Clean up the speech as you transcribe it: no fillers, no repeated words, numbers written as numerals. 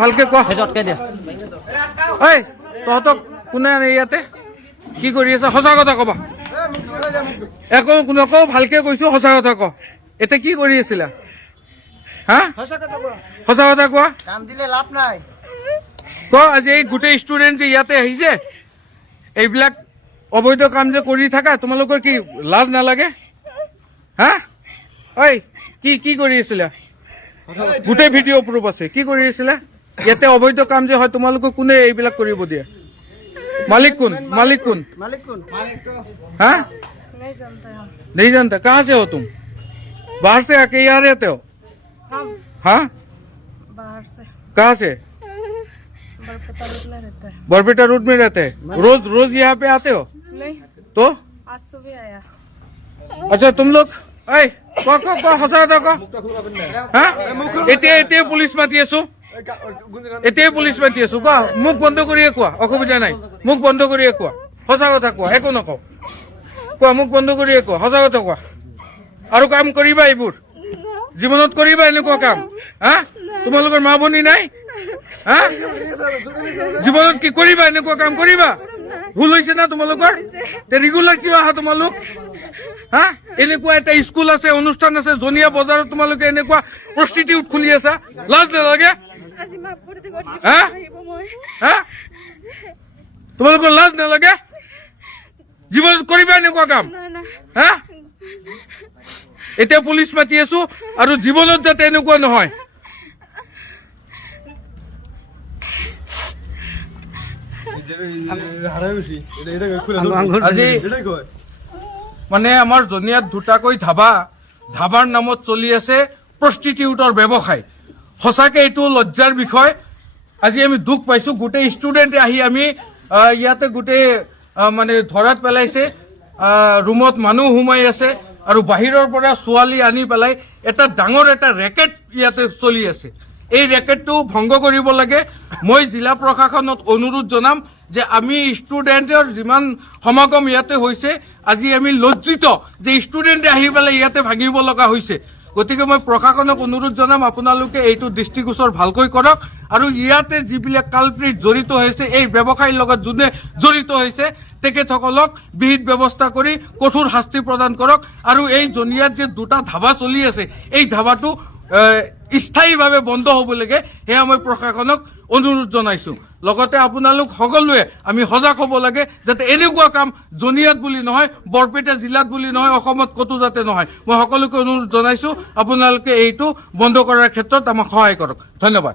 ভালকে ক ঐ তহঁতক কোনে ইয়াতে কি কৰি আছে সঁচা কথা কবা একো নকওঁ ভালকে কৈছো সঁচা কথা ক এতিয়া কি কৰি আছিলা হা সঁচা কথা কোৱা কাম দিলে লাভ নাই ক আজি এই গোটেই ষ্টুডেণ্ট যে ইয়াতে আহিছে এইবিলাক অবৈধ কাম যে কৰি থাকা তোমালোকৰ কি লাজ নালাগে হা ঐ কি কি কৰি আছিলা গোটেই ভিডিঅ' প্ৰুফ আছে কি কৰি আছিলা ইয়াতে অবৈধ কাম যে হয় তোমালোকক কোনে এইবিলাক কৰিব দিয়ে मालिक कौन मालिक कौन हाँ नहीं जानता कहाँ से हो तुम बाहर से आके यहाँ रहते हो हाँ बाहर से कहाँ से बरपेटा रूट में रहते हैं रोज रोज यहाँ पे आते हो नहीं तो आज सुबह आया अच्छा तुम लोग ऐ को हसा था को हाँ एते पुलिस माती आছো এতিয়াই পুলিচ মাতি আছো কোৱা মুখ বন্ধ কৰিয়ে কোৱা অসুবিধা নাই মুখ বন্ধ কৰিয়ে কোৱা সঁচা কথা কোৱা একো নকওঁ কোৱা মুখ বন্ধ কৰিয়ে কোৱা সঁচা কথা কোৱা আৰু কাম কৰিবা এইবোৰ জীৱনত কৰিবা এনেকুৱা কাম হা তোমালোকৰ মা ভনী নাই হা জীৱনত কি কৰিবা এনেকুৱা কাম কৰিবা ভুল হৈছে না তোমালোকৰ ৰেগুলাৰ কিয় আহা তোমালোক হা এনেকুৱা এটা স্কুল আছে অনুষ্ঠান আছে জনিয়া বজাৰত তোমালোকে এনেকুৱা প্ৰস্টিটিউট খুলি আছা লাজ নালাগে তোমালোকৰ লাজ নালাগে জীৱনত কৰিবা এনেকুৱা কাম হা এতিয়া পুলিচ মাতি আছো আৰু জীৱনত যাতে এনেকুৱা নহয় আজি মানে আমাৰ জনিয়াত দুটাকৈ ধাবাৰ নামত চলি আছে প্ৰস্টিটিউটৰ ব্যৱসায় সঁচাকে এইটো লজ্জাৰ বিষয় আজি আমি দুখ পাইছো গোটেই ষ্টুডেণ্টে আহি আমি ইয়াতে গোটেই মানে ধৰাত পেলাইছে ৰুমত মানুহ সোমাই আছে আৰু বাহিৰৰ পৰা ছোৱালী আনি পেলাই এটা ডাঙৰ এটা ৰেকেট ইয়াতে চলি আছে এই ৰেকেটটো ভংগ কৰিব লাগে মই জিলা প্ৰশাসনক অনুৰোধ জনাম যে আমি ষ্টুডেণ্টৰ যিমান সমাগম ইয়াতে হৈছে আজি আমি লজ্জিত যে ষ্টুডেণ্টে আহি পেলাই ইয়াতে ভাঙিব লগা হৈছে গতিকে মই প্ৰশাসনক অনুৰোধ জনাম আপোনালোকে এইটো দৃষ্টিগোচৰ ভালকৈ কৰক আৰু ইয়াতে যিবিলাক কালপ্ৰিট জড়িত হৈছে এই ব্যৱসায়ৰ লগত যোনে জড়িত হৈছে তেখেতসকলক বিহিত ব্যৱস্থা কৰি কঠোৰ শাস্তি প্ৰদান কৰক আৰু এই জনিয়াত যে দুটা ধাবা চলি আছে এই ধাবাটো স্থায়ীভাৱে বন্ধ হ'ব লাগে সেয়া মই প্ৰশাসনক অনুৰোধ জনাইছো লগতে আপোনালোক সকলোৱে আমি সজাগ হ'ব লাগে যাতে এনেকুৱা কাম জনিয়াত বুলি নহয় বৰপেটা জিলাত বুলি নহয় অসমত কতো যাতে নহয় মই সকলোকে অনুৰোধ জনাইছো আপোনালোকে এইটো বন্ধ কৰাৰ ক্ষেত্ৰত আমাক সহায় কৰক ধন্যবাদ